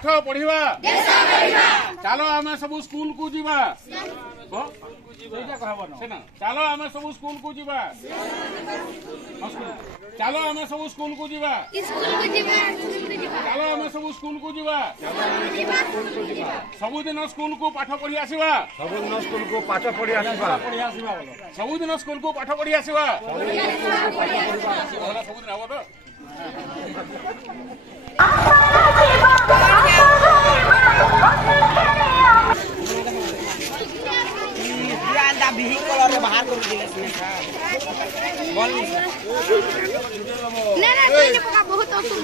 पाठ पढ़िबा चलो आमे सब स्कूल को जीवा चलो आमे सब स्कूल को जीवा चलो आमे सब स्कूल को जीवा चलो आमे सब स्कूल को जीवा सबुदिन स्कूल को पाठ पढ़ी आसीबा सबुदिन स्कूल को पाठ पढ़ी आसीबा सबुदिन स्कूल को पाठ पढ़ी आसीबा सबुदिन आबो तो कलर बाहर कर दिले बोल ना ना बहुत असुर